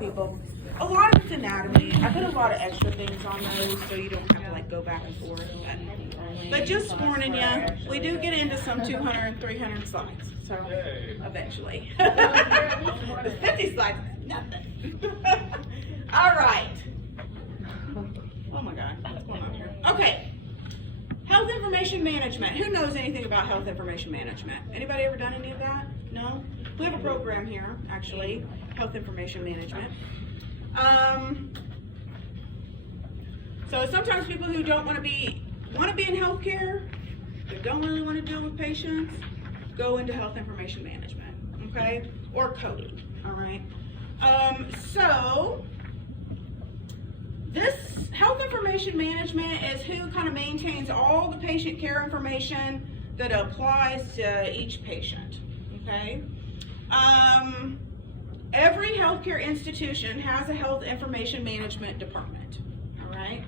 people. A lot of it's anatomy. I put a lot of extra things on those so you don't have to like go back and forth. But just warning you, we do get into some 200 and 300 slides. So eventually. The 50 slides, nothing. All right. Oh my God, what's going on here? Okay. Health information management. Who knows anything about health information management? Anybody ever done any of that? No? We have a program here, actually, health information management. So sometimes people who don't want to be in healthcare, but don't really want to deal with patients, go into health information management, okay? Or coding, all right? So this health information management is who kind of maintains all the patient care information that applies to each patient, okay? Every healthcare institution has a health information management department, all right?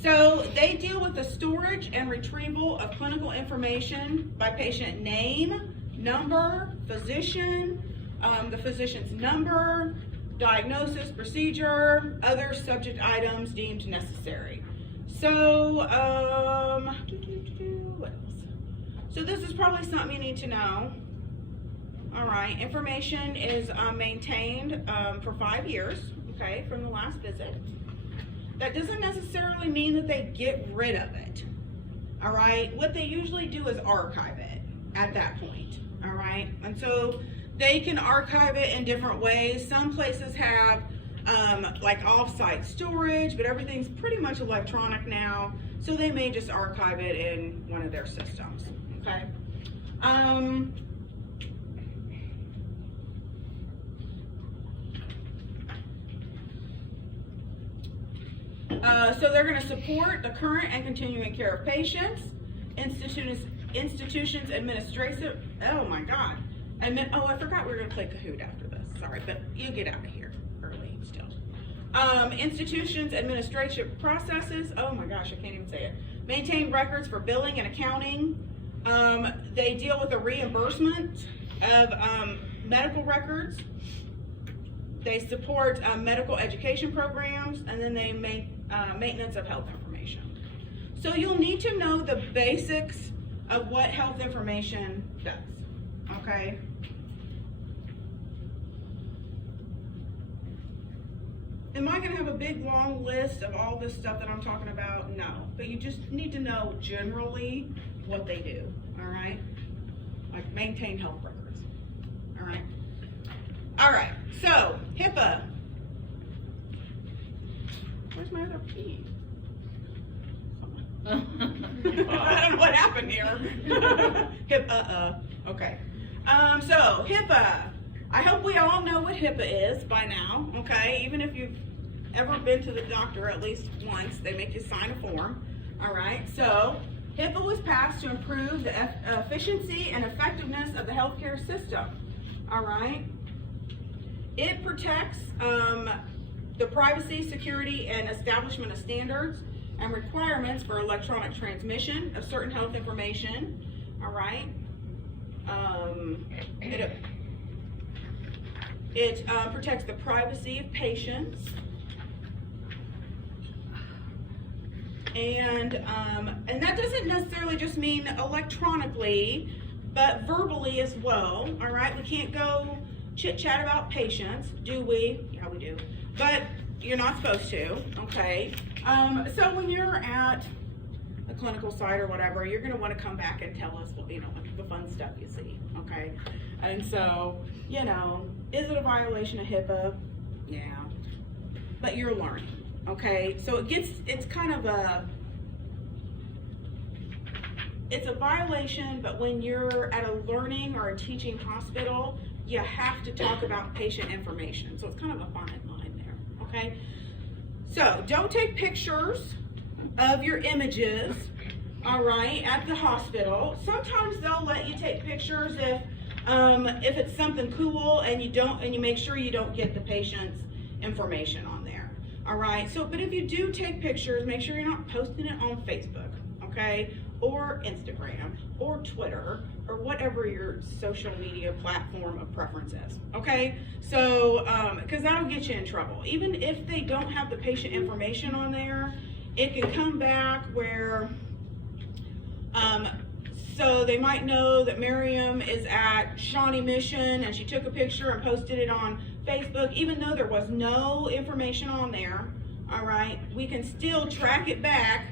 So they deal with the storage and retrieval of clinical information by patient name, number, physician, the physician's number, diagnosis, procedure, other subject items deemed necessary. So, what else? So this is probably something you need to know. All right, information is maintained for 5 years, okay, from the last visit. That doesn't necessarily mean that they get rid of it, all right? What they usually do is archive it at that point, all right? And so they can archive it in different ways. Some places have like off-site storage, but everything's pretty much electronic now, so they may just archive it in one of their systems, okay? So they're going to support the current and continuing care of patients, institutions administrative, oh my God. Oh, I forgot we were going to play Kahoot after this. Sorry, but you get out of here early still. Institutions administrative processes, oh my gosh, I can't even say it. Maintain records for billing and accounting. They deal with the reimbursement of medical records. They support medical education programs, and then they make maintenance of health information. So you'll need to know the basics of what health information does, okay? Am I going to have a big long list of all this stuff that I'm talking about? No, but you just need to know generally what they do, all right? Like maintain health records, all right? All right, so HIPAA. Where's my other P? I don't know what happened here. HIPAA, okay. So HIPAA. I hope we all know what HIPAA is by now, okay? Even if you've ever been to the doctor at least once, they make you sign a form, all right? So HIPAA was passed to improve the efficiency and effectiveness of the healthcare system, all right? It protects the privacy, security, and establishment of standards and requirements for electronic transmission of certain health information, all right? It protects the privacy of patients, and that doesn't necessarily just mean electronically, but verbally as well, all right? We can't go chit-chat about patients, do we? Yeah, we do, but you're not supposed to, okay? So when you're at a clinical site or whatever, you're gonna wanna come back and tell us, what, you know, the fun stuff you see, okay? And so, you know, is it a violation of HIPAA? Yeah, but you're learning, okay? So it's kind of it's a violation, but when you're at a learning or a teaching hospital, you have to talk about patient information. So it's kind of a fine line there, okay? So don't take pictures of your images, all right, at the hospital. Sometimes they'll let you take pictures if it's something cool and you make sure you don't get the patient's information on there, all right? So, but if you do take pictures, make sure you're not posting it on Facebook, okay? or Instagram or Twitter or whatever your social media platform of preference is, okay? So, because that'll get you in trouble. Even if they don't have the patient information on there, it can come back where, so they might know that Miriam is at Shawnee Mission and she took a picture and posted it on Facebook, even though there was no information on there, all right? We can still track it back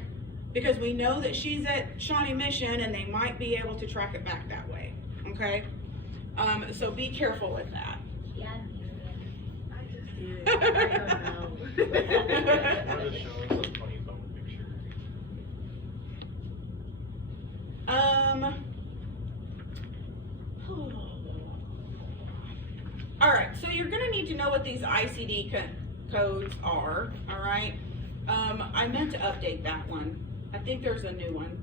because we know that she's at Shawnee Mission and they might be able to track it back that way, okay? So be careful with that. Yeah. I don't know. Or just show us a funny bone picture. All right, so you're gonna need to know what these ICD codes are, all right? I meant to update that one. I think there's a new one.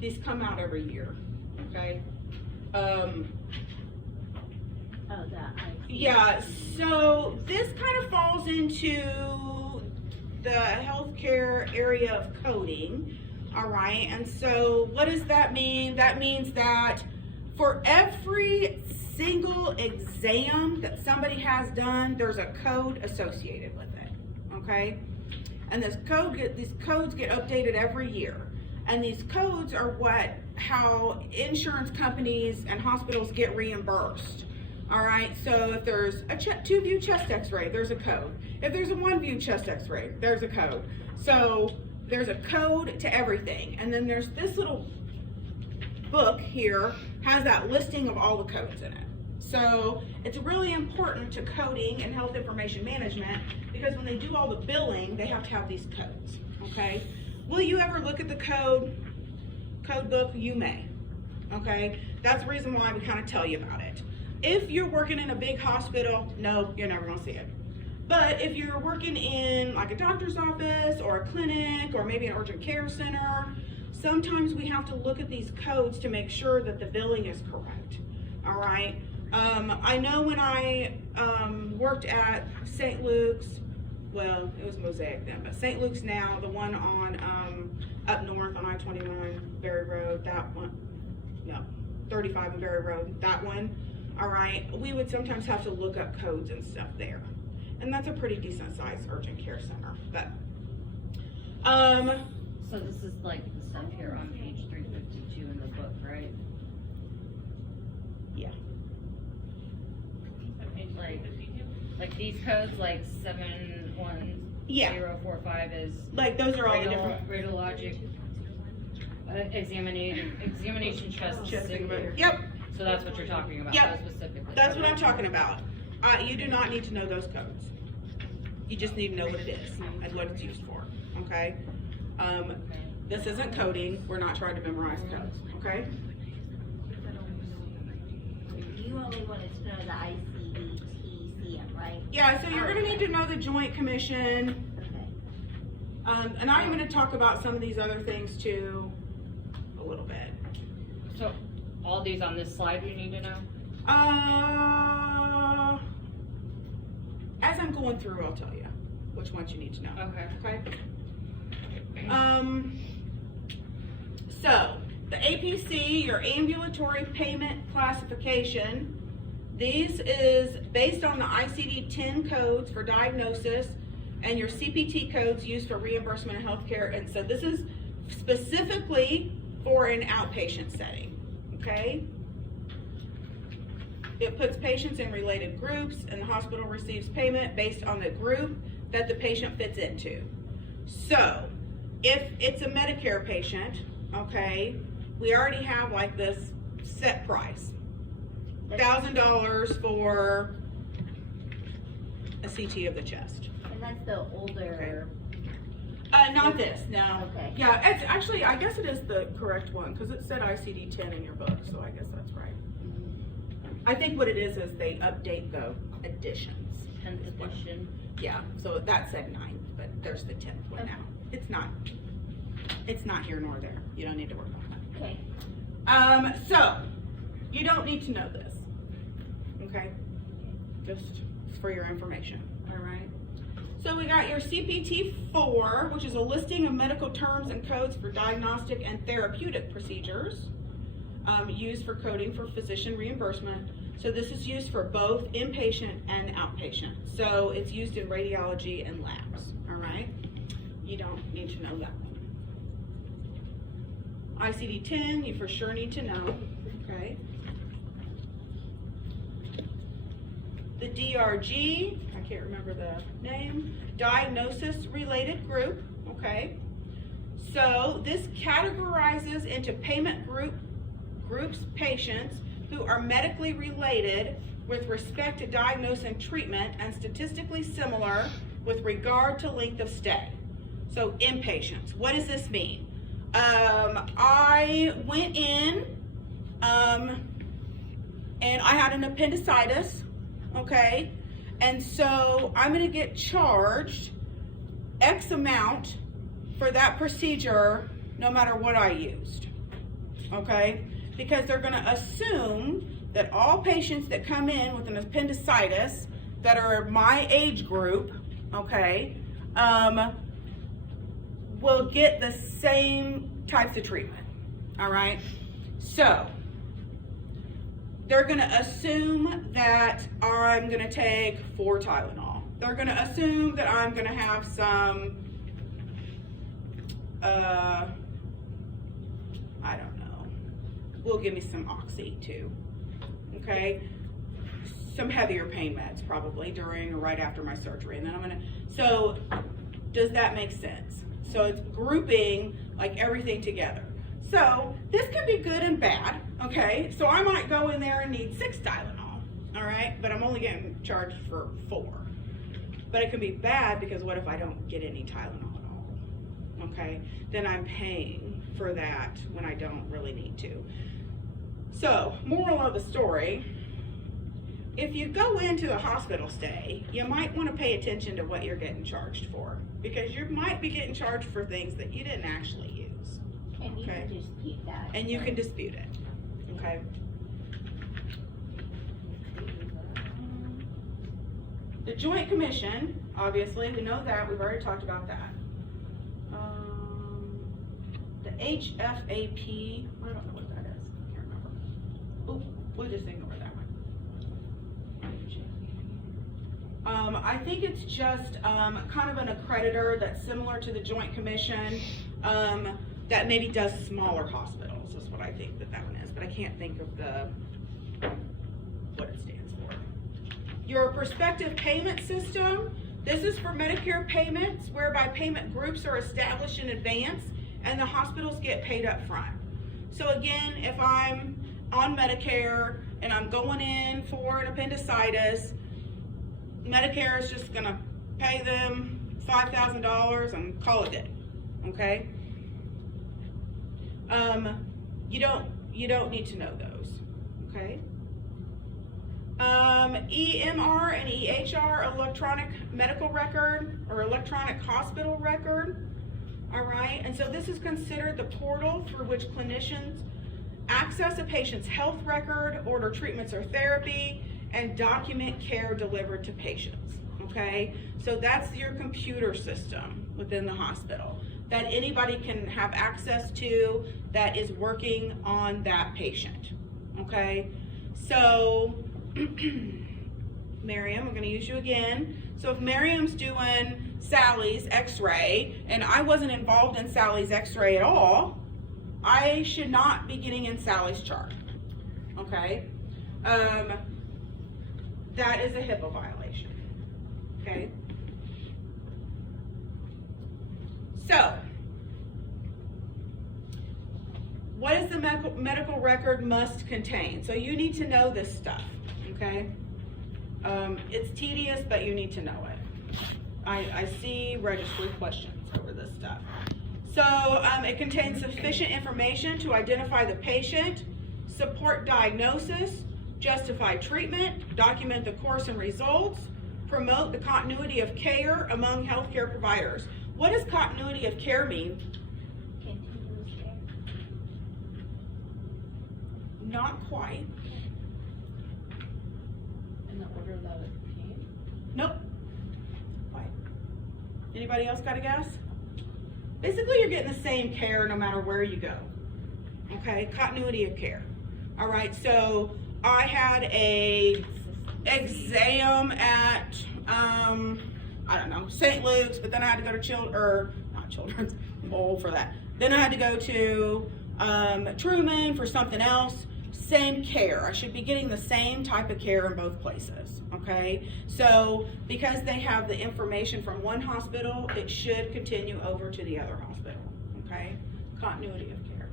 These come out every year, okay? Oh, that I. Yeah, so this kind of falls into the healthcare area of coding, all right? And so what does that mean? That means that for every single exam that somebody has done, there's a code associated with it, okay? And these codes get updated every year. And these codes are how insurance companies and hospitals get reimbursed. All right, so if there's a 2-view chest x-ray, there's a code. If there's a 1-view chest x-ray, there's a code. So there's a code to everything. And then there's this little book here, has that listing of all the codes in it. So it's really important to coding and health information management because when they do all the billing, they have to have these codes, okay? Will you ever look at the code book? You may, okay? That's the reason why we kind of tell you about it. If you're working in a big hospital, no, you're never gonna see it. But if you're working in like a doctor's office or a clinic or maybe an urgent care center, sometimes we have to look at these codes to make sure that the billing is correct, all right? I know when I worked at St. Luke's, well, it was Mosaic then, but St. Luke's now, the one on up north on I-29 Berry Road, that one, no, 35 and Berry Road, that one, all right, we would sometimes have to look up codes and stuff there. And that's a pretty decent sized urgent care center, but, So this is like the stuff here on page 352 in the book, right? yeah. Like these codes, like 71045 is Like those are all the different. radiologic examination chest sigma. Yep, So that's what you're talking about, Yep. specifically. that's what I'm talking about. You do not need to know those codes. You just need to know what it is and what it's used for, okay? This isn't coding, we're not trying to memorize codes, okay? You only wanted to know the ICD-TCM, right? Yeah, so you're gonna need to know the Joint Commission, Okay. and I'm gonna talk about some of these other things too, a little bit. So all these on this slide you need to know? As I'm going through, I'll tell you which ones you need to know. Okay. Okay. So the APC, your ambulatory payment classification, this is based on the ICD-10 codes for diagnosis and your CPT codes used for reimbursement of healthcare. And so this is specifically for an outpatient setting, okay? It puts patients in related groups and the hospital receives payment based on the group that the patient fits into. So if it's a Medicare patient, okay, we already have like this set price. $1,000 for a CT of the chest. And that's the older. Not this, no. Okay. Yeah, it's actually, I guess it is the correct one because it said ICD-10 in your book, so I guess that's right. I think what it is they update the editions. 10th edition. Yeah, so that said 9, but there's the 10th one now. It's not here nor there. You don't need to work on Okay. that. So you don't need to know this, okay? Just for your information, all right? So we got your CPT 4, which is a listing of medical terms and codes for diagnostic and therapeutic procedures used for coding for physician reimbursement. So this is used for both inpatient and outpatient. So it's used in radiology and labs, all right? You don't need to know that one. ICD-10, you for sure need to know, okay? The DRG, I can't remember the name, diagnosis related group, okay? So this categorizes into payment groups patients who are medically related with respect to diagnosis and treatment and statistically similar with regard to length of stay. So inpatients, what does this mean? I went in and I had an appendicitis, okay? And so I'm gonna get charged X amount for that procedure no matter what I used, okay? Because they're gonna assume that all patients that come in with an appendicitis that are my age group, okay, will get the same types of treatment, all right? So, they're gonna assume that I'm gonna take 4 Tylenol. They're gonna assume that I'm gonna have some, I don't know, will give me some Oxy too, okay? Some heavier pain meds probably during or right after my surgery. And then so does that make sense? So it's grouping like everything together. So this can be good and bad, okay? So I might go in there and need 6 Tylenol, all right? But I'm only getting charged for 4. But it can be bad because what if I don't get any Tylenol at all, okay? Then I'm paying for that when I don't really need to. So, moral of the story, if you go into a hospital stay, you might want to pay attention to what you're getting charged for, because you might be getting charged for things that you didn't actually use. And you Okay. can dispute that. And you can dispute it, okay? The Joint Commission, obviously, we know that, we've already talked about that. The HFAP, I don't know what that is, I can't remember. Oh, we'll just ignore that one. I think it's just kind of an accreditor that's similar to the Joint Commission that maybe does smaller hospitals, is what I think that one is, but I can't think of what it stands for. Your prospective payment system, this is for Medicare payments whereby payment groups are established in advance and the hospitals get paid up front. So again, if I'm on Medicare and I'm going in for an appendicitis, Medicare is just gonna pay them $5,000 and call it day, okay? You don't need to know those, okay? EMR and EHR, electronic medical record or electronic hospital record, all right? And so this is considered the portal through which clinicians access a patient's health record, order treatments or therapy, and document care delivered to patients, okay? So that's your computer system within the hospital that anybody can have access to that is working on that patient, okay? So, Miriam, I'm gonna use you again. So if Miriam's doing Sally's x-ray and I wasn't involved in Sally's x-ray at all, I should not be getting in Sally's chart, okay? That is a HIPAA violation, okay? So, what does the medical record must contain? So you need to know this stuff, okay? It's tedious, but you need to know it. I see registry questions over this stuff. So it contains sufficient information to identify the patient, support diagnosis, justify treatment, document the course and results, promote the continuity of care among healthcare providers. What does continuity of care mean? Continuous care. Not quite. In the order that it came? Nope. Quite. Anybody else got a guess? Basically, you're getting the same care no matter where you go. Okay, continuity of care. All right, so I had a exam at, I don't know, St. Luke's, but then I had to go to not Children's, I'm old for that. Then I had to go to Truman for something else. Same care. I should be getting the same type of care in both places, okay? So because they have the information from one hospital, it should continue over to the other hospital, okay? Continuity of care.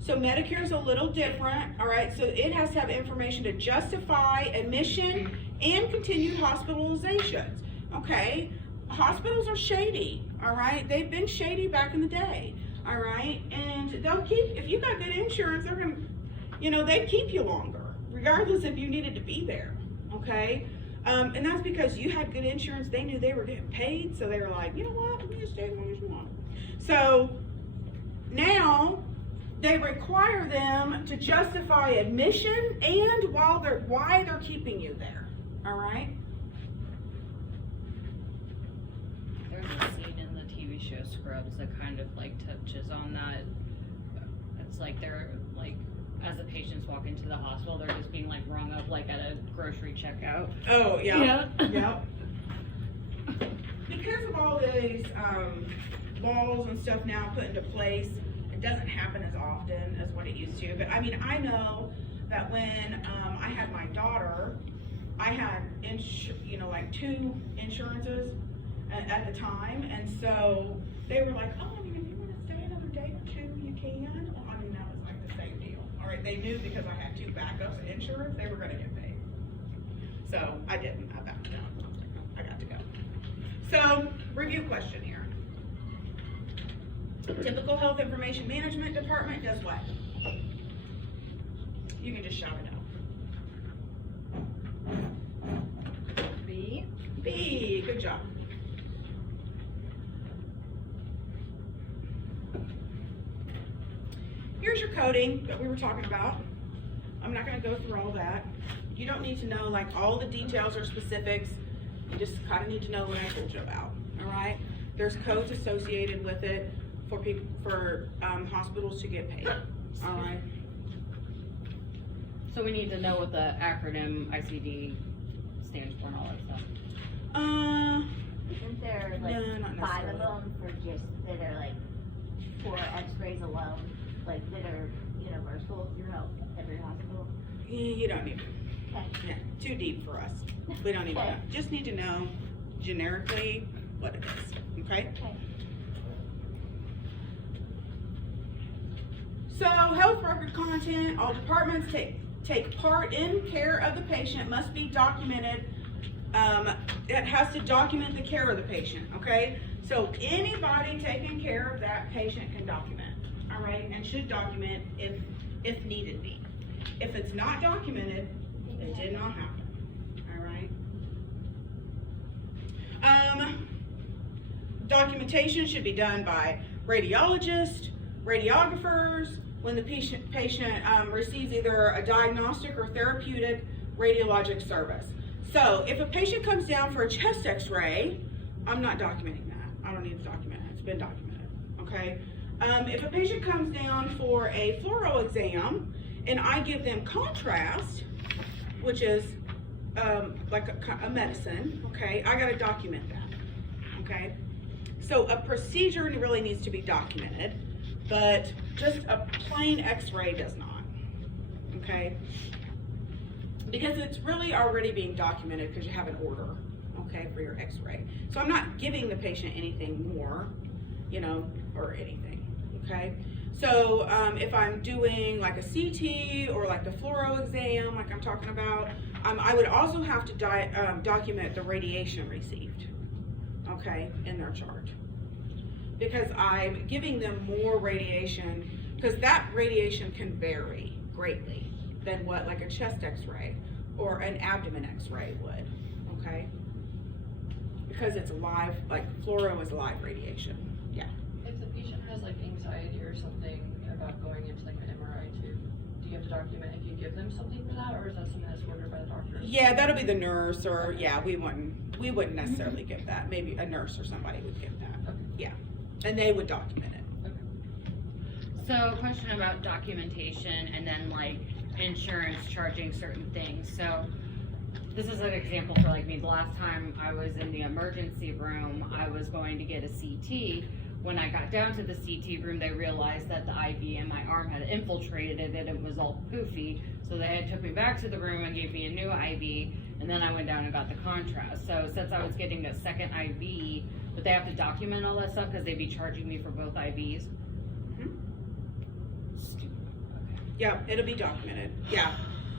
So Medicare is a little different, all right? So it has to have information to justify admission and continued hospitalizations, okay? Hospitals are shady, all right? They've been shady back in the day, all right? And they'll keep, if you got good insurance, they're gonna, you know, they keep you longer, regardless if you needed to be there, okay? And that's because you had good insurance, they knew they were getting paid, so they were like, you know what, we just stay as long as you want. So now they require them to justify admission and why they're keeping you there, all right? There's a scene in the TV show Scrubs that kind of like touches on that. It's like they're like, as the patients walk into the hospital, they're just being like rung up like at a grocery checkout. Oh, yeah. Yeah. Yep. Because of all these laws and stuff now put into place, it doesn't happen as often as what it used to. But I mean, I know that when I had my daughter, I had like 2 insurances at the time, and so they were like, oh, I mean, if you want to stay another day or 2, you can. Well, I mean, that was like the same deal. All right, they knew because I had 2 backups of insurance, they were going to get paid. So I didn't. I backed out. I got to go. So review question here. Typical Health Information Management Department does what? You can just shout it out. B. B, good job. Here's your coding that we were talking about. I'm not gonna go through all that. You don't need to know like all the details or specifics. You just kind of need to know what I told you about, all right? There's codes associated with it for people, for hospitals to get paid, all right? So we need to know what the acronym ICD stands for and all that stuff. Isn't there No, not like 5 of necessarily. them for just, that are like for x-rays alone, like that are universal throughout every hospital? You don't need to. Okay. Yeah, too deep for us. We don't need to know. Just need to know generically what it is, okay? Okay. So health record content, all departments take part in care of the patient must be documented. It has to document the care of the patient, okay? So anybody taking care of that patient can document, all right? And should document if needed be. If it's not documented, it did not happen, all right? Documentation should be done by radiologists, radiographers, when the patient receives either a diagnostic or therapeutic radiologic service. So if a patient comes down for a chest x-ray, I'm not documenting that. I don't need to document it. It's been documented, okay? If a patient comes down for a fluoro exam and I give them contrast, which is like a medicine, okay, I gotta document that, okay? So a procedure really needs to be documented, but just a plain x-ray does not, okay? Because it's really already being documented because you have an order, okay, for your x-ray. So I'm not giving the patient anything more, or anything, okay? So if I'm doing like a CT or like the fluoro exam, like I'm talking about, I would also have to document the radiation received, okay, in their chart. Because I'm giving them more radiation, because that radiation can vary greatly than what like a chest x-ray or an abdomen x-ray would, okay? Because it's live, like fluoro is live radiation, If the patient has like anxiety or something about going into like an MRI too, do you have to document if you give them something for that, or is that something that's ordered by the doctor? Yeah, that'll be the nurse, or, yeah, we wouldn't necessarily give that. Maybe a nurse or somebody would give that. Okay. Yeah, and they would document it. So, question about documentation and then like insurance charging certain things. So, this is an example for like me. The last time I was in the emergency room, I was going to get a CT. When I got down to the CT room, they realized that the IV in my arm had infiltrated it and it was all poofy. So they had took me back to the room and gave me a new IV, and then I went down and got the contrast. So since I was getting a second IV, would they have to document all that stuff because they'd be charging me for both IVs? Stupid. Okay. Yeah, it'll be documented, yeah.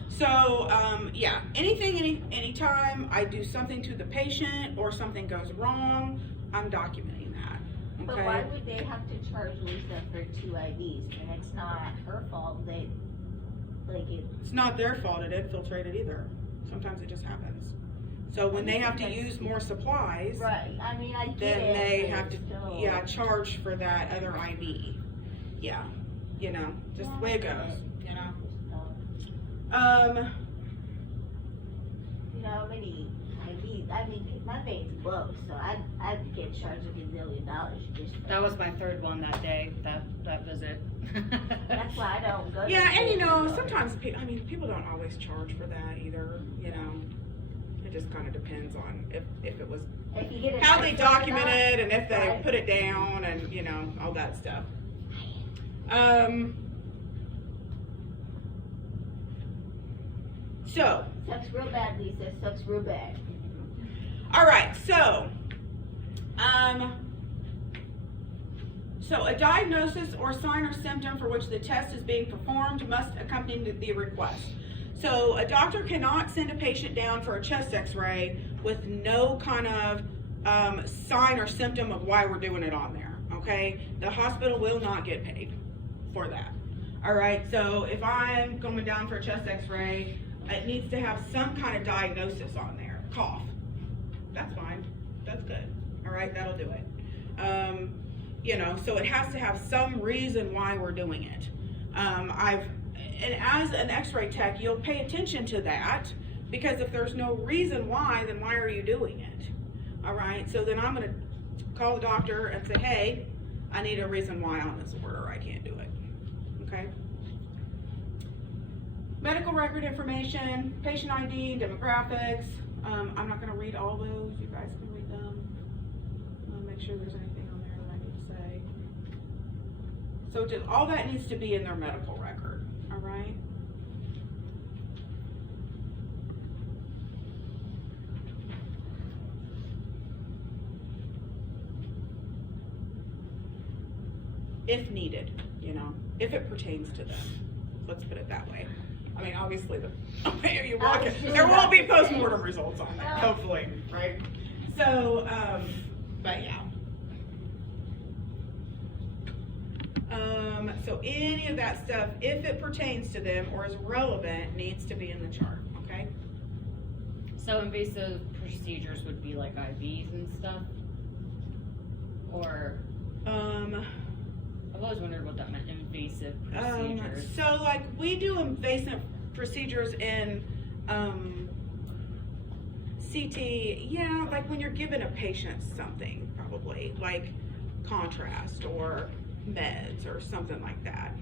So, yeah, anytime I do something to the patient or something goes wrong, I'm documenting that, But okay? why would they have to charge Lisa for 2 IVs? And it's not her fault, It's not their fault it infiltrated either. Sometimes it just happens. So when they have to use more supplies, right, I mean, I get then it. they but have to, still. yeah, charge for that other IV. Yeah, you know, just the way it goes, you know? You know how many IVs, I mean, my veins blow, so I'd get charged $1 gazillion just for That was my third one that day, that visit. That's why I don't go to Yeah, and you know, the store. sometimes, people don't always charge for that either, you know? It just kind of depends on if it was, If you get a how they nice one or document not, it and if they right. put it down and, you know, all that stuff. So, Sucks real bad, Lisa, sucks real bad. all right, so a diagnosis or sign or symptom for which the test is being performed must accompany the request. So a doctor cannot send a patient down for a chest x-ray with no kind of sign or symptom of why we're doing it on there, okay? The hospital will not get paid for that. All right, so if I'm going down for a chest x-ray, it needs to have some kind of diagnosis on there. Cough. That's fine. That's good. All right, that'll do it. You know, so it has to have some reason why we're doing it. And as an x-ray tech, you'll pay attention to that, because if there's no reason why, then why are you doing it? All right, so then I'm gonna call the doctor and say, hey, I need a reason why on this order, I can't do it, okay? Medical record information, patient ID, demographics. I'm not gonna read all those, you guys can read them. I'll make sure there's anything on there that I need to say. So just, all that needs to be in their medical record, all right? If needed, you know, if it pertains to them. Let's put it that way. I mean, obviously, if you walk it, there won't be post-mortem results on that, hopefully, right? So, but yeah. So any of that stuff, if it pertains to them or is relevant, needs to be in the chart, okay? So invasive procedures would be like IVs and stuff? Or, I've always wondered what that meant, invasive procedures. So like we do invasive procedures in CT, yeah, like when you're giving a patient something, probably like contrast or meds or something like that.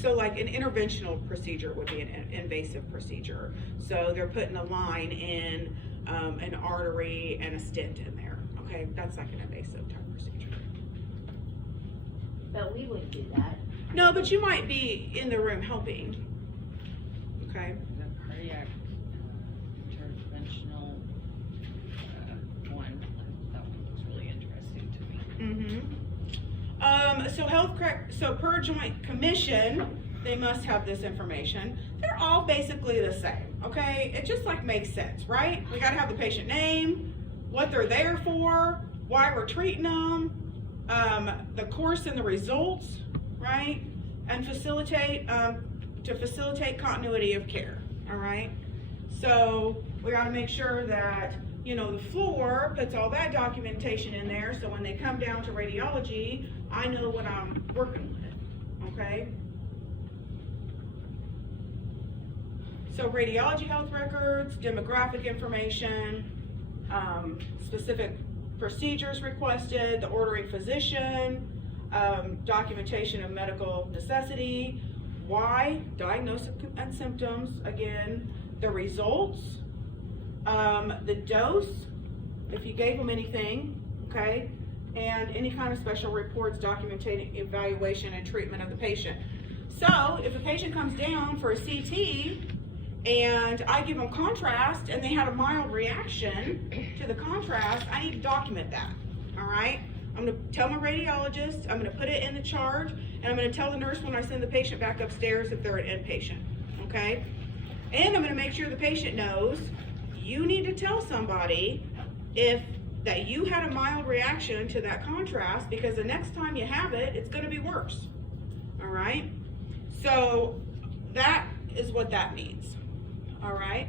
So like an interventional procedure would be an invasive procedure. So they're putting a line in an artery and a stent in there. Okay, that's like an invasive type procedure. But we wouldn't do that. No, but you might be in the room helping. Okay. The cardiac interventional one, that one looks really interesting to me. So per joint commission, they must have this information. They're all basically the same, okay? It just like makes sense, right? We gotta have the patient name, what they're there for, why we're treating them, the course and the results, right? And facilitate continuity of care, all right? So we gotta make sure that, you know, the floor puts all that documentation in there, so when they come down to radiology, I know what I'm working with, okay? So radiology health records, demographic information, specific procedures requested, the ordering physician, documentation of medical necessity, why, diagnosis and symptoms, again, the results, the dose, if you gave them anything, okay, and any kind of special reports documenting evaluation and treatment of the patient. So if a patient comes down for a CT and I give them contrast and they had a mild reaction to the contrast, I need to document that, all right? I'm gonna tell my radiologist, I'm gonna put it in the chart, and I'm gonna tell the nurse when I send the patient back upstairs if they're an inpatient, okay? And I'm gonna make sure the patient knows you need to tell somebody that you had a mild reaction to that contrast, because the next time you have it, it's gonna be worse, all right? So that is what that means, all right?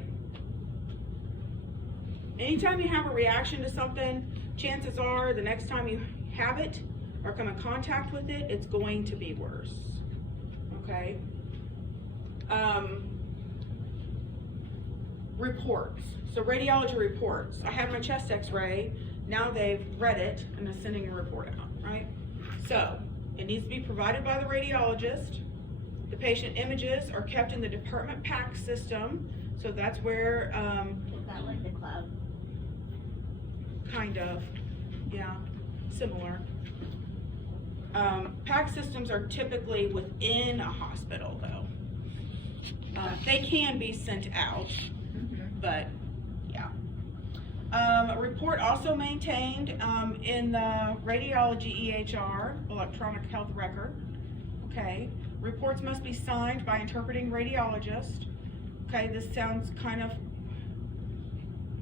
Anytime you have a reaction to something, chances are the next time you have it or come in contact with it, it's going to be worse, okay? Reports, so radiology reports. I have my chest x-ray, now they've read it and they're sending a report out, right? So, it needs to be provided by the radiologist. The patient images are kept in the department PACS system, so that's where, Is that like the cloud? kind of, yeah, similar. PACS systems are typically within a hospital though. They can be sent out, but yeah. A report also maintained in the radiology EHR, electronic health record. Okay, reports must be signed by interpreting radiologist. Okay, this sounds kind of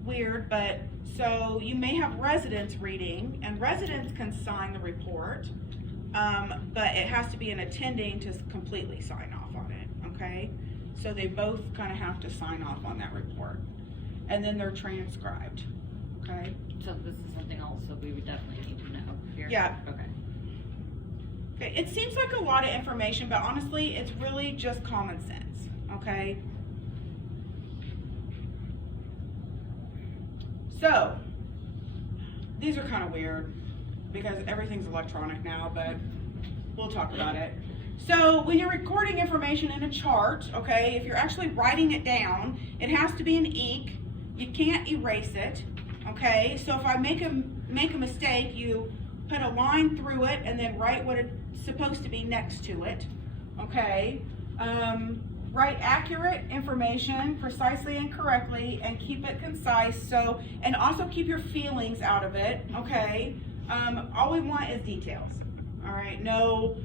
weird, but so you may have residents reading, and residents can sign the report, but it has to be an attending to completely sign off on it, okay? So they both kind of have to sign off on that report, and then they're transcribed, okay? So this is something else that we would definitely need to know here? Yeah. Okay. Okay, it seems like a lot of information, but honestly, it's really just common sense, okay? So, these are kind of weird because everything's electronic now, but we'll talk about it. So, when you're recording information in a chart, okay, if you're actually writing it down, it has to be in ink. You can't erase it, okay? So if I make a mistake, you put a line through it and then write what it's supposed to be next to it, okay? Write accurate information precisely and correctly and keep it concise, so, and also keep your feelings out of it, okay? All we want is details, all right? No,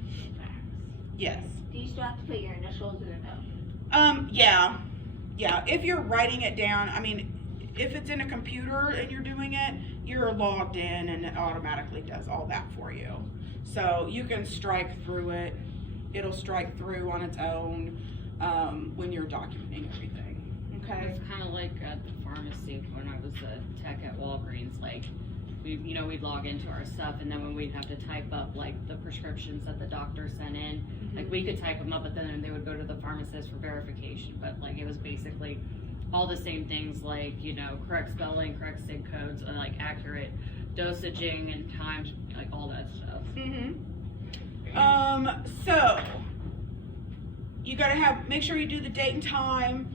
yes. Do you still have to put your initials or no? Yeah, if you're writing it down, I mean, if it's in a computer and you're doing it, you're logged in and it automatically does all that for you. So you can strike through it, it'll strike through on its own when you're documenting everything, okay? It's kind of like at the pharmacy when I was a tech at Walgreens, like, we'd log into our stuff, and then when we'd have to type up like the prescriptions that the doctor sent in, like we could type them up, but then they would go to the pharmacist for verification. But like it was basically all the same things, like, correct spelling, correct sig codes, and like accurate dosaging and times, like all that stuff. So you gotta make sure you do the date and time.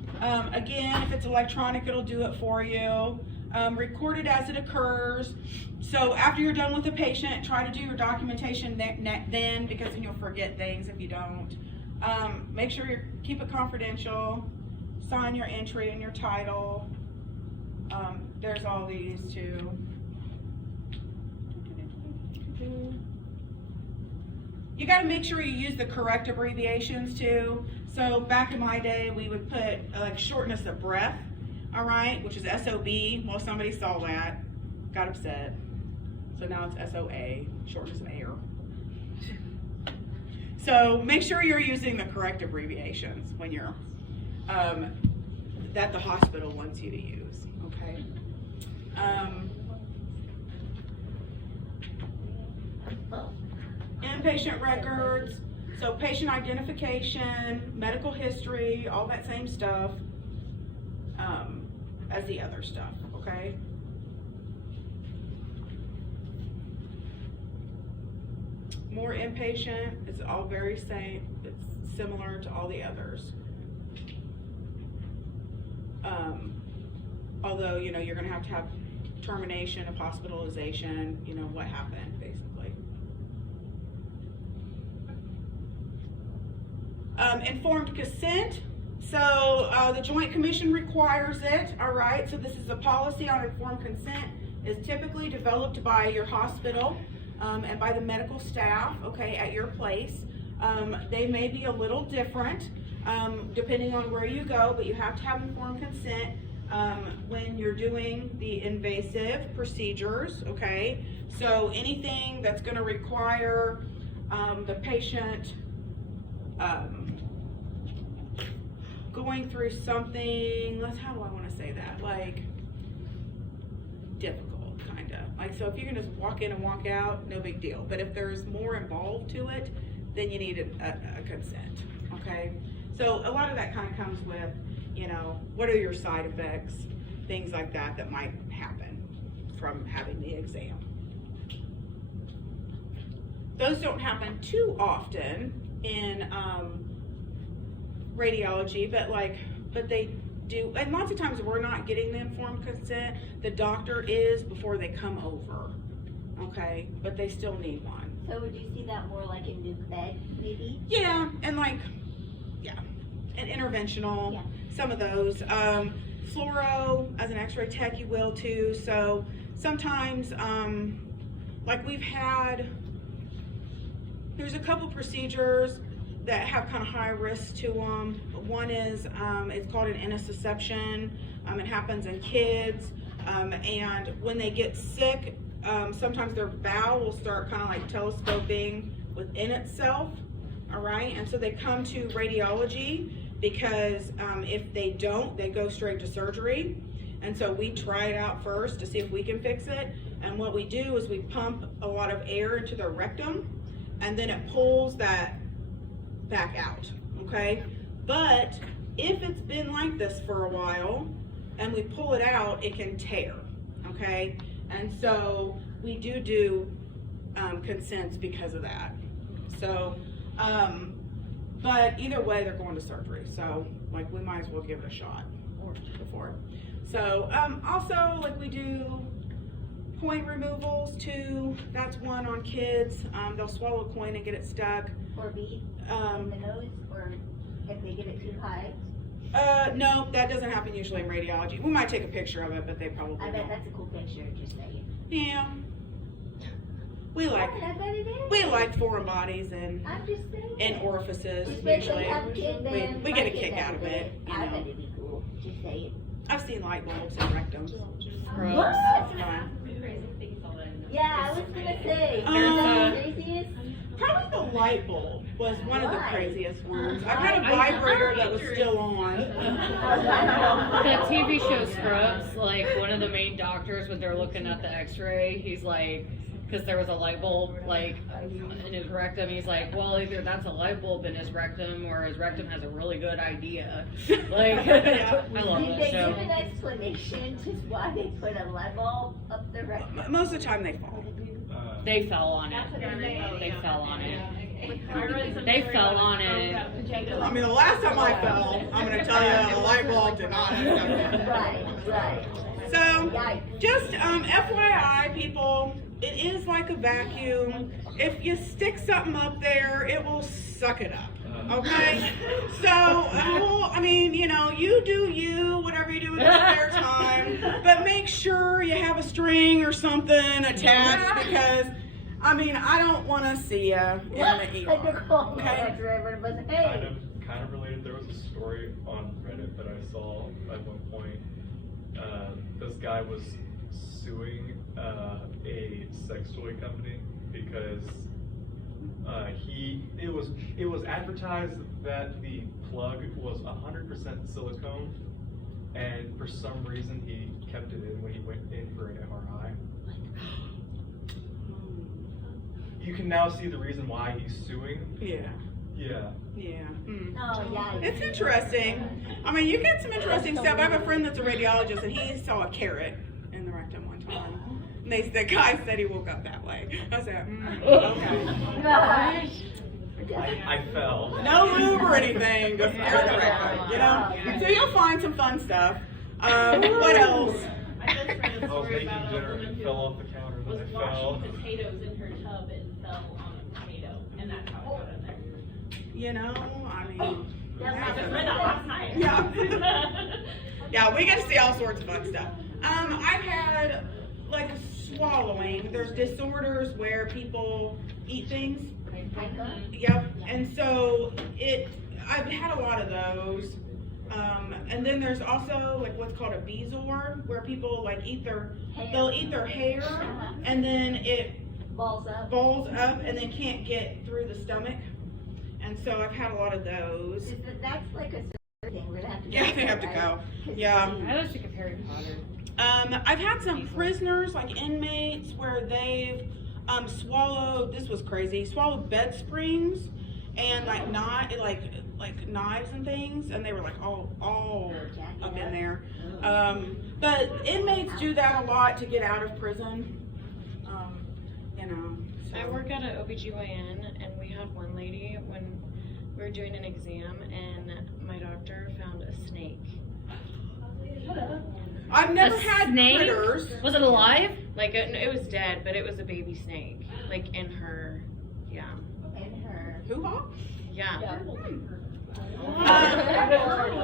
Again, if it's electronic, it'll do it for you. Record it as it occurs. So after you're done with the patient, try to do your documentation then, because then you'll forget things if you don't. Make sure you keep it confidential. Sign your entry and your title. There's all these too. You got to make sure you use the correct abbreviations too. So back in my day, we would put like shortness of breath, all right, which is SOB. Well, somebody saw that, got upset. So now it's SOA, shortness of air. So make sure you're using the correct abbreviations when you're, that the hospital wants you to use, okay? Inpatient records, so patient identification, medical history, all that same stuff. as the other stuff, okay? More inpatient, it's all very same, it's similar to all the others. Although, you know, you're gonna have to have termination of hospitalization, you know, what happened, basically. Informed consent, so the Joint Commission requires it, all right? So this is a policy on informed consent, is typically developed by your hospital and by the medical staff, okay, at your place. They may be a little different depending on where you go, but you have to have informed consent when you're doing the invasive procedures, okay? So anything that's gonna require the patient going through something, how do I wanna say that? Like, difficult, kinda. Like, so if you can just walk in and walk out, no big deal. But if there's more involved to it, then you need a consent, okay? So a lot of that kind of comes with, you know, what are your side effects, things like that that might happen from having the exam. Those don't happen too often in radiology, but they do, and lots of times we're not getting the informed consent, the doctor is before they come over, okay, but they still need one. So would you see that more like in nuke med, maybe? Yeah, and and interventional, Yeah. some of those. Fluoro, as an x-ray tech, you will too, so sometimes, like we've had, there's a couple procedures that have kind of high risk to them. One is, it's called an intussusception. It happens in kids, and when they get sick, sometimes their bowel will start kind of like telescoping within itself, all right? And so they come to radiology because if they don't, they go straight to surgery. And so we try it out first to see if we can fix it. And what we do is we pump a lot of air into their rectum, and then it pulls that back out, okay? But if it's been like this for a while and we pull it out, it can tear, okay? And so we do consents because of that. So, but either way, they're going to surgery. So like we might as well give it a shot before. So also like we do coin removals too. That's one on kids. They'll swallow a coin and get it stuck. Or beat in the nose, or if they get it too high? No, that doesn't happen usually in radiology. We might take a picture of it, but they probably I bet don't. that's a cool picture, just saying. Yeah. We like I bet it is. we like foreign bodies and I'm just saying. orifices Especially usually. have kids and We my get a kid kick never out of did it, you I know. bet it'd be cool, just saying. I've seen light bulbs and rectums. Gross. What? That's fun. Yeah, I was gonna say, Um, is that the craziest? Probably the light bulb was one of the Why? craziest ones. I've had a I- vibrator that was still on. That TV show Scrubs, like one of the main doctors when they're looking at the x-ray, he's like, because there was a light bulb like in his rectum, he's like, well, either that's a light bulb in his rectum or his rectum has a really good idea. Like, Yeah. I love Did that they show. give an explanation just why they put a light bulb up the rectum? Most of the time they fall. They fell on it. They fell on it. They fell on it. I mean, the last time I fell, I'm gonna tell you, a light bulb did not end up there. Right. So, Yikes. just FYI, people, it is like a vacuum. If you stick something up there, it will suck it up. Okay? So, I mean, you know, you do you, whatever you do in your spare time, but make sure you have a string or something attached because, I mean, I don't want to see you in the ER. Okay. Hey. Kind of related. There was a story on Reddit that I saw at one point. This guy was suing a sex toy company because it was advertised that the plug was 100% silicone, and for some reason he kept it in when he went in for an MRI. You can now see the reason why he's suing. Yeah. Yeah. Yeah. Mm. Oh, yeah. It's interesting. I mean, you get some interesting stuff. I have a friend that's a radiologist, and he saw a carrot in the rectum one time. And the guy said he woke up that way. I said, okay. Gosh. I fell. No lube or anything, just air the rectum, you know? So you'll find some fun stuff. What else? I just read a I was story making about a dinner woman and who fell off the counter was and I fell. washing potatoes in her tub and fell on a potato, and that's how it got in there. You know, I mean, I just read that last night. Yeah. Yeah, we get to see all sorts of fun stuff. I've had like swallowing. There's disorders where people eat things. Yep. And so I've had a lot of those. And then there's also like what's called a bezoar, where people like they'll eat their hair, and then it Balls up. balls up and then can't get through the stomach. And so I've had a lot of those. That's like a certain thing. We're gonna have to go. Yeah, they have to go. Yeah. I was sick of Harry Potter. I've had some prisoners, like inmates, where they've swallowed. This was crazy. Swallowed bed springs and like knives and things, and they were like all up in there. But inmates do that a lot to get out of prison. You know. So. I work at an OBGYN, and we had one lady when we were doing an exam, and my doctor found a snake. I've never A had snake? critters. Was it alive? Like, it was dead, but it was a baby snake. Like, in her, yeah. And her. Hoo-ha? Yeah.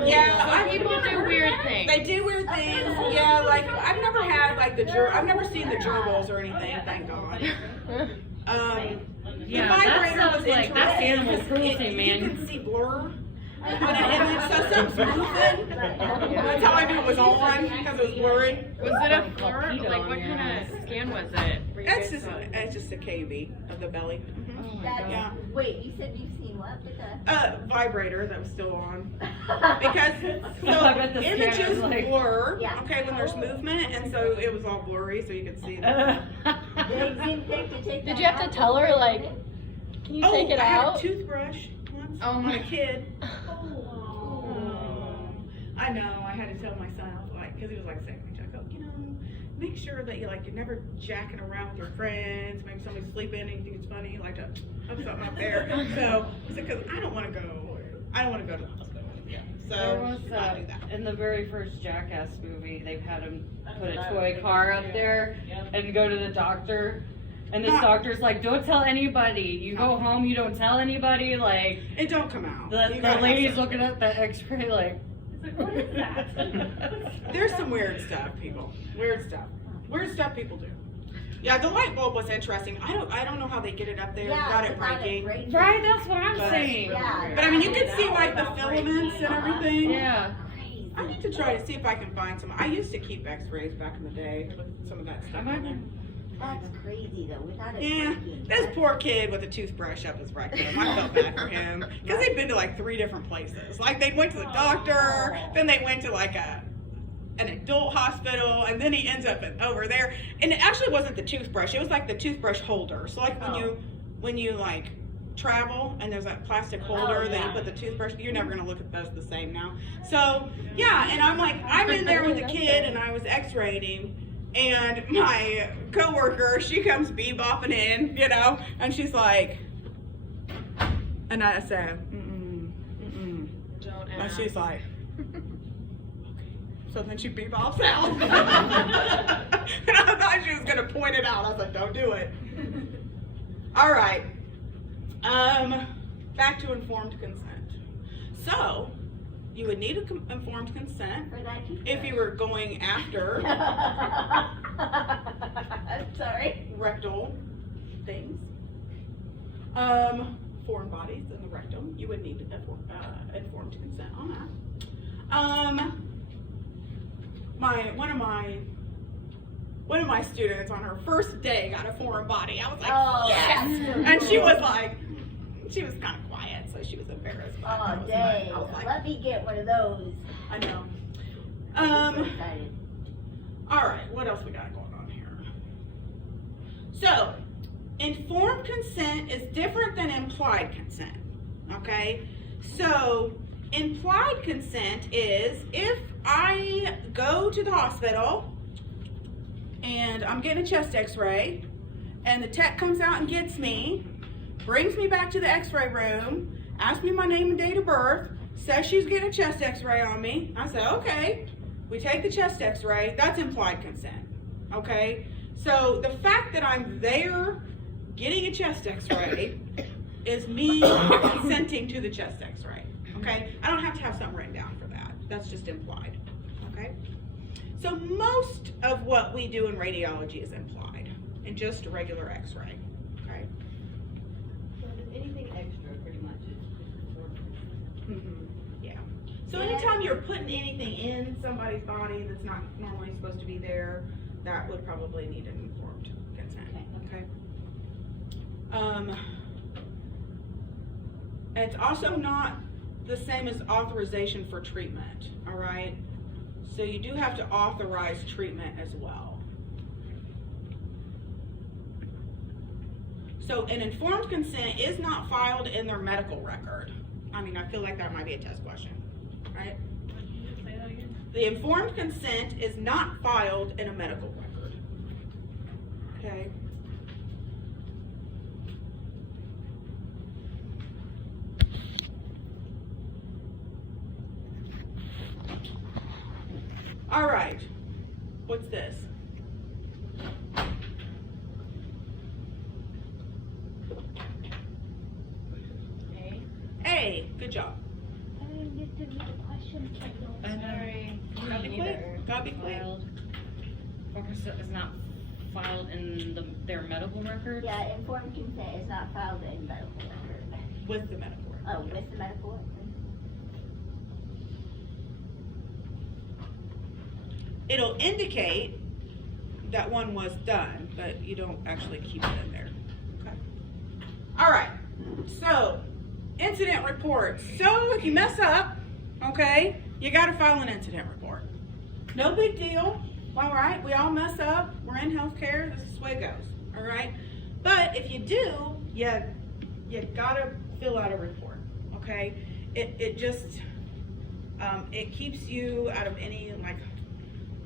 Yeah, Some people do weird things. They do weird things. Yeah, like I've never had like I've never seen the gerbils or anything. Thank God. Yeah, the that vibrator sounds was like- that's interesting animal 'cause cruelty, man. You can see blur. On an image, so something's moving. That's how I knew it was on because it was blurry. Was it a flirt? Like, what kind of scan was it? Where you It's guys saw it? just a KUV of the belly. Mhm. Oh my That's, God. Yeah. Wait, you said you've seen what with the? Vibrator that was still on. Because I bet the scanner images was like- blur, Yeah. okay, when there's movement, and so it was all blurry, so you could see that. They didn't think to take Did that you have to out? tell her, like, can you take it I had out? a toothbrush once. Oh my- a kid. I know. I had to tell my son, I was like, because he was like saying, I go, you know, make sure that you're never jacking around with your friends. Maybe somebody's sleeping and you think it's funny, like to hook something up there. So I said, because I don't want to go to the hospital. Yeah. So There was I do that. in the very first Jackass movie, they've had him put a toy car up there and go to the doctor. And this doctor's like, don't tell anybody. You go home, you don't tell anybody. Like, It don't come out. the You gotta lady's have looking at the x-ray like, What is that? There's some weird stuff, people. Weird stuff people do. Yeah, the light bulb was interesting. I don't know how they get it up there without it breaking. right, that's what I'm But- saying. Yeah. But I mean, you can see like the filaments and everything. Yeah. Crazy. I need to try to see if I can find some. I used to keep X-rays back in the day with some of that stuff on there. That's crazy though, without it Yeah, breaking. this poor kid with a toothbrush up his rectum. I felt bad for him because they'd been to like 3 different places. Like they went to the doctor, then they went to like an adult hospital, and then he ends up over there. And it actually wasn't the toothbrush; it was like the toothbrush holder. So like when you like travel and there's that plastic holder that you put the toothbrush, you're never gonna look at those the same now. So yeah, and I'm in there with the kid, and I was X-raying him. And my coworker, she comes bebopping in, you know, and she's like, and I said, Don't and ask. she's like, okay. So then she bebops out. And I thought she was gonna point it out. I was like, don't do it. All right. Back to informed consent. So, you would need informed consent For that if you were going after Sorry. rectal things, foreign bodies in the rectum. You would need informed consent on that. One of my students on her first day got a foreign body. I was like, Oh, yes, that's so and she cool. was like, she was kind of quiet, so she was embarrassed. But that Oh, was dang. fine. I was like, Let me get one of those. I know. I'm so excited. All right, what else we got going on here? So, informed consent is different than implied consent. okay? So, implied consent is if I go to the hospital and I'm getting a chest x-ray and the tech comes out and gets me, brings me back to the x-ray room, asks me my name and date of birth, says she's getting a chest x-ray on me. I say, okay. We take the chest x-ray, that's implied consent, okay? So the fact that I'm there getting a chest x-ray is me consenting to the chest x-ray, okay? I don't have to have something written down for that. That's just implied, okay? So most of what we do in radiology is implied in just a regular x-ray, okay? Anything extra pretty much is Yeah. So anytime you're putting anything in somebody's body that's not normally supposed to be there, that would probably need an informed consent, okay? It's also not the same as authorization for treatment, all right? So you do have to authorize treatment as well. So an informed consent is not filed in their medical record. I mean, I feel like that might be a test question, right? Say that again? The informed consent is not filed in a medical record. Okay? All right. What's this? Okay. A. Good job. I didn't get to read the question. Sorry. Gotta be quick. Gotta be quick. filed. Okay, so it's not filed in their medical record? Yeah, informed consent is not filed in medical record. With the medical record. Oh, with the medical record? It'll indicate that one was done, but you don't actually keep it in there. Okay. All right. So, incident reports. So, if you mess up, okay, you got to file an incident report. No big deal. All right. We all mess up. We're in healthcare. This is the way it goes. All right. But if you do, you got to fill out a report. Okay. It just it keeps you out of any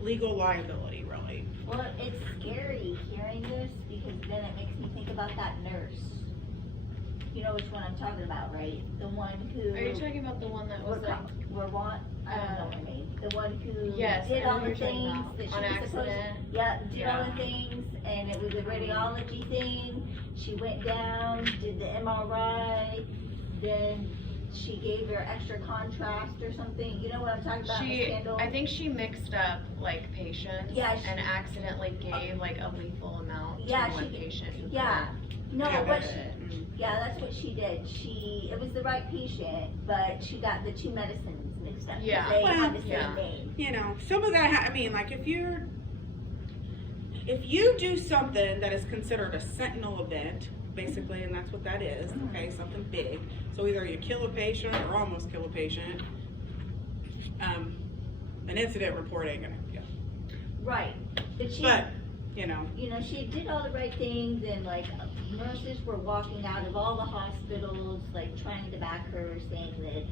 legal liability, really. Well, it's scary hearing this because then it makes me think about that nurse. You know which one I'm talking about, right? The one who. Are you talking about the one that was like? I don't know her name. The one who Yes, did I know all who the you're talking things about. that she On was supposed. accident. Yeah, did all Yeah. the things, and it was a radiology thing. She went down, did the MRI, then she gave her extra contrast or something. You know what I'm talking about? The scandal. I think she mixed up like patients Yeah, and accidentally gave like a lethal amount Yeah, to one she- patient. who Yeah. No, Yeah, what that's she, it. yeah, that's what she did. It was the right patient, but she got the two medicines mixed up. 'Cause Yeah. They Well, had the same yeah. name. You know, some of that, if you do something that is considered a sentinel event, basically, and that's what that is, okay, something big. So either you kill a patient or almost kill a patient, an incident report ain't gonna, yeah. Right. But she, But, you know, she did all the right things, and nurses were walking out of all the hospitals, trying to back her, saying that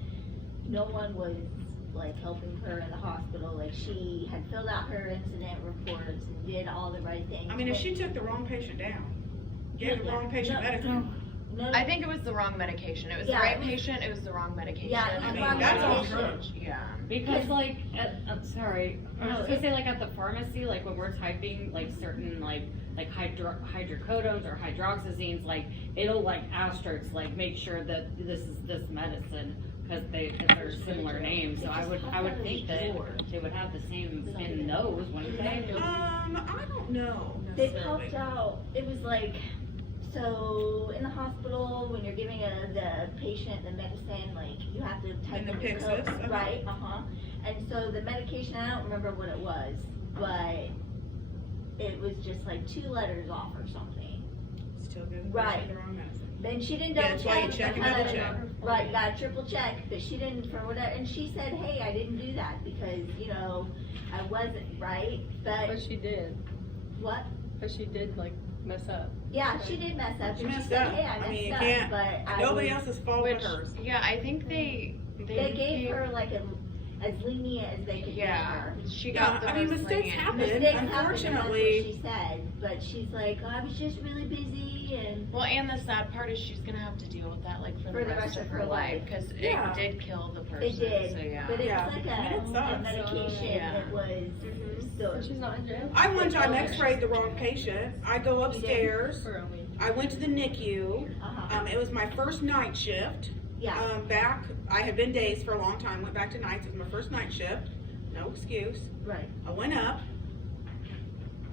no one was helping her in the hospital. She had filled out her incident reports and did all the right things. I mean, if she took the wrong patient down, gave the wrong patient medicine, No, I think it was the wrong medication. It was Yeah, the right it was- patient. It was the wrong medication. Yeah, I mean, wrong that's all medication. true. Yeah. Because I'm sorry, I No, was gonna say at the pharmacy, when we're typing certain hydrocodones or hydroxyzines, it'll asterisk make sure that this is this medicine because they're similar names. So I would think that they would have the same in those, wouldn't they? I don't know They necessarily. popped out. It was so in the hospital when you're giving the patient the medicine, you have to type In the in Pyxis, code, uh-huh. right? And so the medication, I don't remember what it was, but it was just 2 letters off or something. Still giving the Right. patient the wrong medicine. Then she didn't Yeah, double that's why you check. check and double check. Right, you gotta triple check, but she didn't for whatever. And she said, "Hey, I didn't do that because I wasn't right." But But she did. what? But she did mess up. Yeah, she did mess up, She and she messed said, up. hey, I mean, I you messed can't- up, but I Nobody was- else's fault Which, but hers. yeah, I think they They gave her like as lenient as they could give yeah, her. she Yeah, got the I mean, most mistakes lenient. happen. Mistakes happened, and that's what Unfortunately- she said, but she's like, oh, I was just really busy, and Well, and the sad part is she's gonna have to deal with that like for the rest of her life, cause Yeah. it did kill the person, it did, so yeah. but it Yeah. was like I mean, it a sucks. medication Yeah. that was still. She's not in jail. I one time x-rayed the wrong patient. I go upstairs. For Omi. I went to the NICU. Uh-huh. It was my first night shift. Yeah, I had been days for a long time, went back to nights. It was my first night shift. No excuse. right. I went up.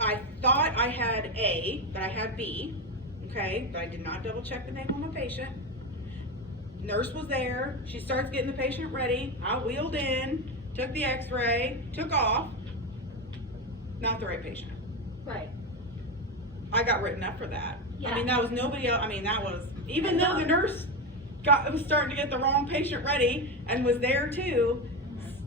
I thought I had A, but I had B. Okay, but I did not double check the name on my patient. Nurse was there. She starts getting the patient ready. I wheeled in, took the x-ray, took off. Not the right patient. Right. I got written up for that. Yeah. I mean, that was nobody else. I mean, that was, even though the nurse was starting to get the wrong patient ready and was there too,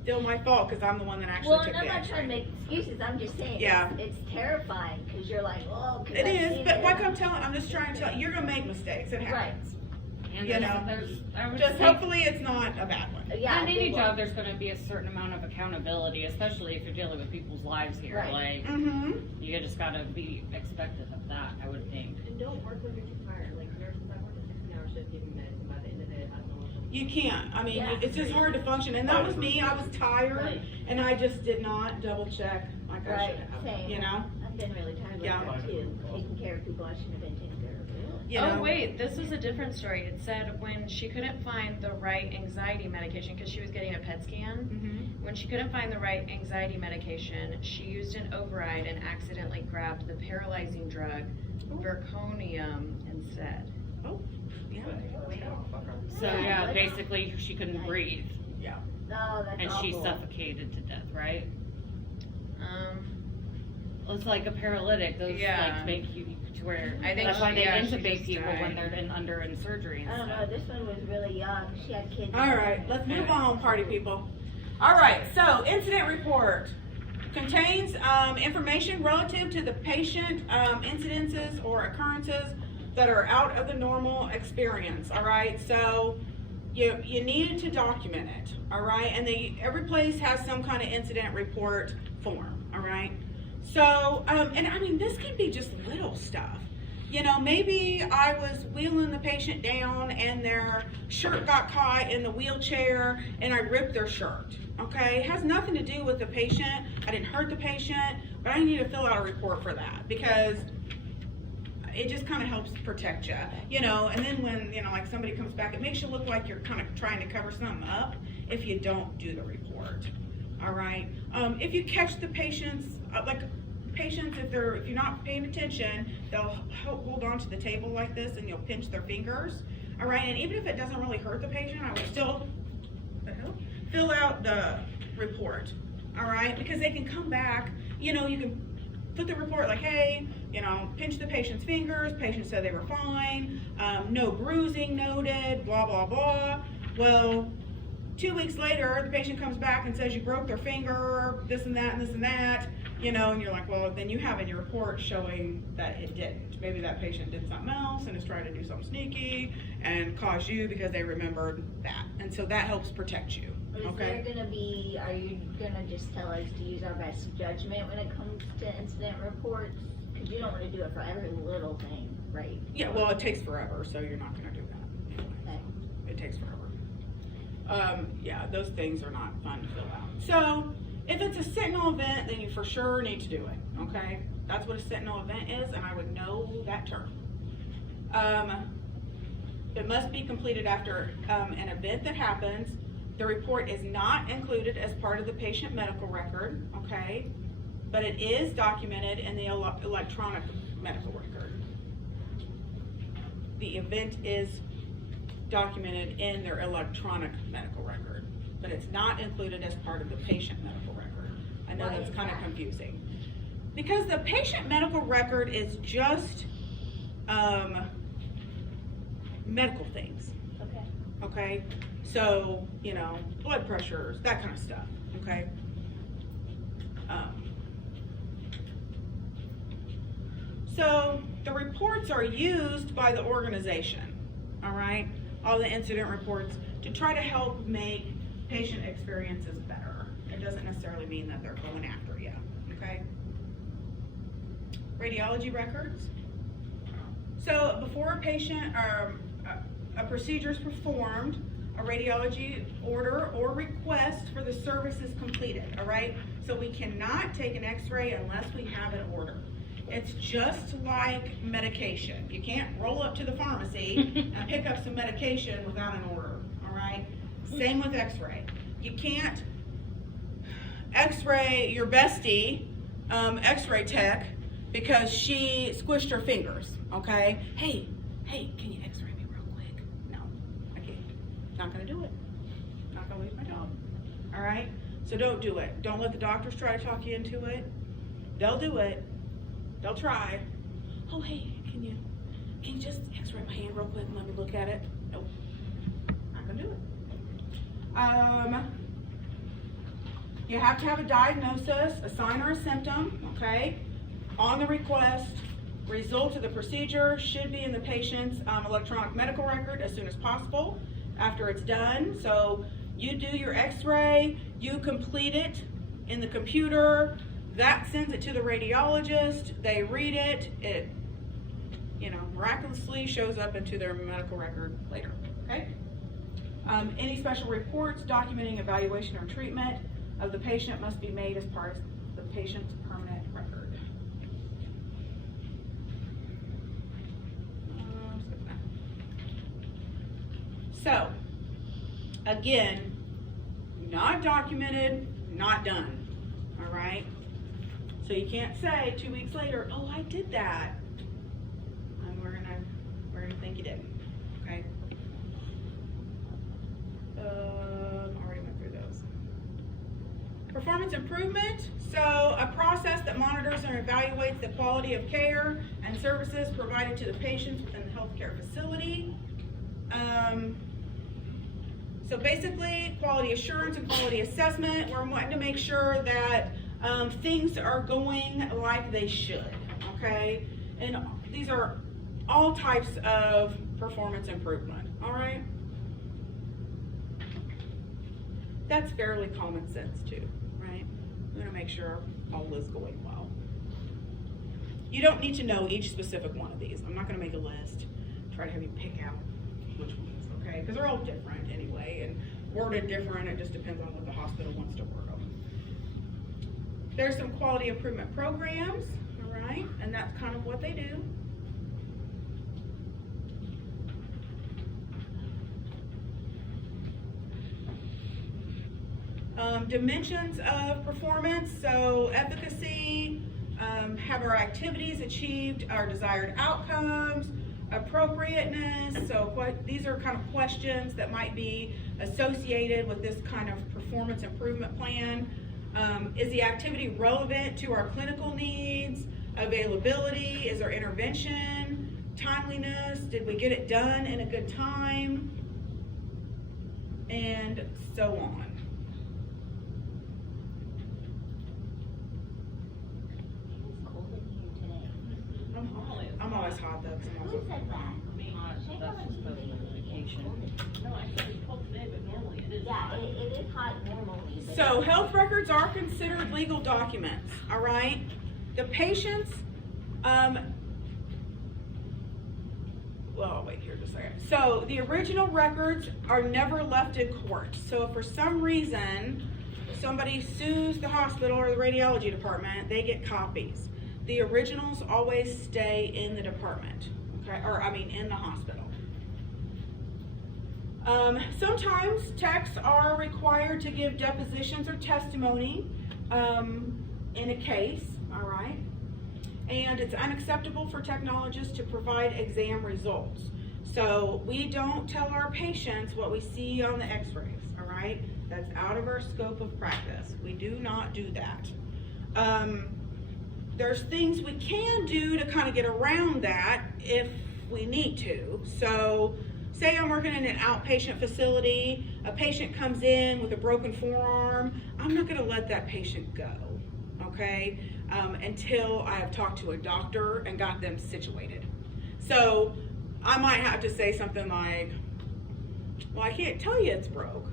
still my fault because I'm the one that actually Well, took and I'm the not trying to x-ray. make excuses, I'm just saying, Yeah. it's terrifying, cause you're like, oh, cause It I've is, seen but it. like I'm telling, I'm just trying to tell you, you're gonna make mistakes. It Right. happens. And You there's, know, I would Just say, hopefully it's not a bad one. Yeah. in big any one. job, there's gonna be a certain amount of accountability, especially if you're dealing with people's lives here. Right. Like, Mm-hmm. you just gotta be expectant of that, I would think. And don't work when you're too tired. Like nurses, I worked a 16-hour shift giving meds, and by the end of the day, I had no one. You can't. I mean, Yeah. it's just hard to function. And that was me. I was tired Right. and I just did not double check like I Right, should have. same. You know? I've been really tired like Yeah. that too, taking care of people I shouldn't have been taking care of. You Oh know? wait, this was a different story. It said when she couldn't find the right anxiety medication, cause she was getting a PET scan, Mm-hmm. when she couldn't find the right anxiety medication, she used an override and accidentally grabbed the paralyzing drug, Verconium, instead. Yeah. So, yeah, basically, she couldn't breathe, No, that's and awful. she suffocated to death, right? Um, It's like a paralytic, those Yeah. like make you to where, I think that's why they she intubate just people when died. they're under in surgery and I don't know, stuff. this one was really young, she had kids. All right, let's move on, party people. All right, so incident report contains information relative to the patient incidences or occurrences that are out of the normal experience. All right, so you needed to document it. All right, and every place has some kind of incident report form. All right, so and I mean this can be just little stuff. You know, maybe I was wheeling the patient down and their shirt got caught in the wheelchair and I ripped their shirt. Okay, it has nothing to do with the patient. I didn't hurt the patient, but I need to fill out a report for that because it just kind of helps protect you, you know. And then when, you know, like somebody comes back, it makes you look like you're kind of trying to cover something up if you don't do the report. All right. If you catch the patients, patients, if you're not paying attention, they'll hold on to the table like this and you'll pinch their fingers. All right. And even if it doesn't really hurt the patient, I would still fill out the report. All right. Because they can come back, you know, you can put the report like, hey, you know, pinch the patient's fingers, patient said they were fine, no bruising noted, blah, blah, blah. Well, 2 weeks later, the patient comes back and says you broke their finger, this and that and this and that, you know, and you're like, well, then you have in your report showing that it didn't. Maybe that patient did something else and is trying to do something sneaky and cause you because they remembered that. And so that helps protect you, Is okay? there gonna be, are you gonna just tell us to use our best judgment when it comes to incident reports? Cause you don't wanna do it for every little thing, right? Yeah, well, it takes forever, so you're not gonna do that. Okay. It takes forever. Yeah, those things are not fun to fill out. So, if it's a sentinel event, then you for sure need to do it, okay? That's what a sentinel event is, and I would know that term. It must be completed after an event that happens. The report is not included as part of the patient medical record, okay? But it is documented in the electronic medical record. The event is documented in their electronic medical record, but it's not included as part of the patient medical record. I know Why that's is kind of that? confusing. Because the patient medical record is just medical things, Okay. okay? So, you know, blood pressures, that kind of stuff, okay? So, the reports are used by the organization, all right? All the incident reports to try to help make patient experiences better. It doesn't necessarily mean that they're going after you, okay? Radiology records. So before a patient or a procedure is performed, a radiology order or request for the service is completed, all right? So we cannot take an x-ray unless we have an order. It's just like medication. You can't roll up to the pharmacy and pick up some medication without an order, all right? Same with x-ray. You can't x-ray your bestie, x-ray tech, because she squished her fingers, okay? Hey, can you x-ray me real quick? No, I can't. Not gonna do it. Not gonna lose my job, all right? So don't do it. Don't let the doctors try to talk you into it. They'll do it. They'll try. Oh, hey, can you just x-ray my hand real quick and let me look at it? Nope, not gonna do it. You have to have a diagnosis, a sign or a symptom, okay? On the request, result of the procedure should be in the patient's electronic medical record as soon as possible after it's done. So you do your x-ray, you complete it in the computer, that sends it to the radiologist, they read it, it miraculously shows up into their medical record later, okay? Any special reports documenting evaluation or treatment of the patient must be made as part of the patient's permanent record. So, again, not documented, not done, all right? So you can't say 2 weeks later, oh, I did that. And we're gonna think you didn't, okay? Already went through those. Performance improvement, so a process that monitors and evaluates the quality of care and services provided to the patients within the healthcare facility. So basically, quality assurance and quality assessment, we're wanting to make sure that things are going like they should, okay? And these are all types of performance improvement, all right? That's fairly common sense too, right? We're gonna make sure all is going well. You don't need to know each specific one of these. I'm not gonna make a list, try to have you pick out which ones, okay? Because they're all different anyway, and worded different. It just depends on what the hospital wants to word them. There's some quality improvement programs, all right? And that's kind of what they do. Dimensions of performance, so efficacy, have our activities achieved our desired outcomes, appropriateness, so these are kind of questions that might be associated with this kind of performance improvement plan. Is the activity relevant to our clinical needs? Availability, is there intervention? Timeliness, did we get it done in a good time? And so on. It's cold in here today. I'm always hot though, 'cause I'm Who also. said that? That's supposed to be medication. No, I said it's cold today, but normally it is. Yeah, it is hot normally. but- So health records are considered legal documents, all right? The patients, well, wait here just a second. So the original records are never left in court. So if for some reason somebody sues the hospital or the radiology department, they get copies. The originals always stay in the department, okay? In the hospital. Sometimes techs are required to give depositions or testimony in a case, all right? And it's unacceptable for technologists to provide exam results. So we don't tell our patients what we see on the x-rays, all right? That's out of our scope of practice. We do not do that. There's things we can do to kind of get around that if we need to. So say I'm working in an outpatient facility, a patient comes in with a broken forearm, I'm not gonna let that patient go, okay? until I have talked to a doctor and got them situated. So I might have to say something like, well, I can't tell you it's broke,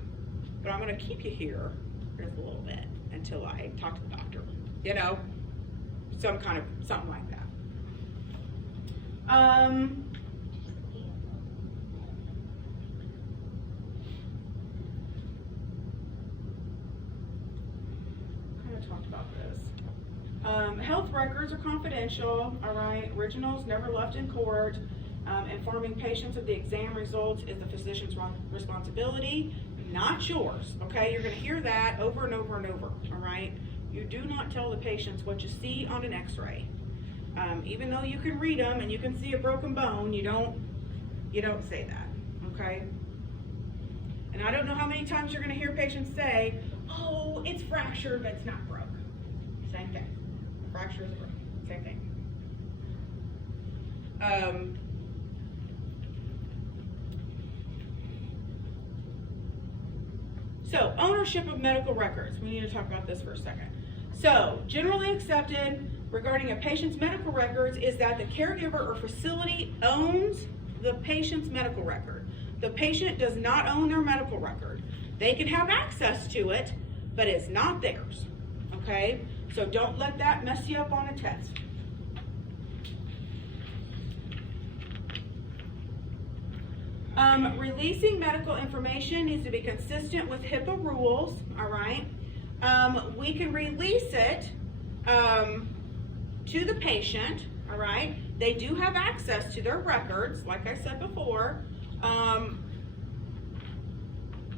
but I'm gonna keep you here just a little bit until I talk to the doctor, you know? Something like that. Kind of talked about this. Health records are confidential, all right? Originals never left in court. Informing patients of the exam results is the physician's responsibility, not yours, okay? You're gonna hear that over and over and over, all right? You do not tell the patients what you see on an x-ray. Even though you can read them and you can see a broken bone, you don't say that, okay? And I don't know how many times you're gonna hear patients say, oh, it's fractured, but it's not broke. Same thing. Fracture is broke. Same thing. So, ownership of medical records. We need to talk about this for a second. So, generally accepted regarding a patient's medical records is that the caregiver or facility owns the patient's medical record. The patient does not own their medical record. They can have access to it, but it's not theirs, okay? So don't let that mess you up on a test. Releasing medical information needs to be consistent with HIPAA rules, all right? We can release it to the patient, all right? They do have access to their records, like I said before,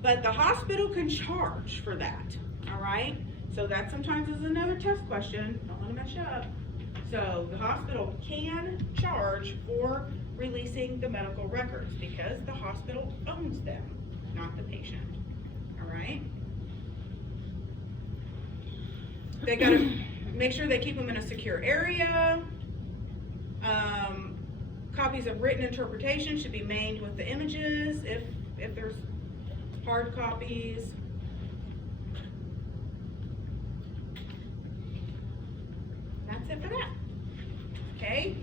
but the hospital can charge for that, all right? So that sometimes is another test question. Don't want to mess you up. So the hospital can charge for releasing the medical records because the hospital owns them, not the patient, all right? They gotta make sure they keep them in a secure area. Copies of written interpretation should be made with the images if there's hard copies. That's it for that. Okay?